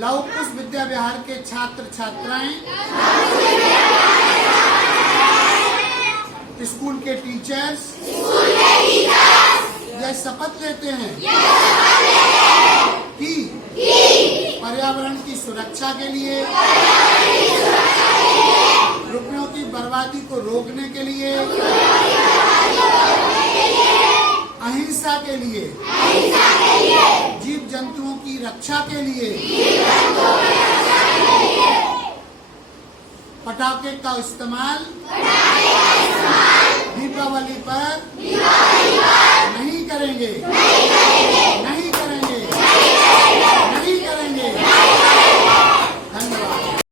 Love कुश विद्या विहार के छात्र छात्राएं, स्कूल के टीचर्स यह शपथ लेते हैं कि पर्यावरण की सुरक्षा के लिए, रुपयों की बर्बादी को रोकने के लिए, अहिंसा के लिए, जीव जंतुओं की रक्षा के लिए पटाखे का इस्तेमाल दीपावली पर नहीं करेंगे।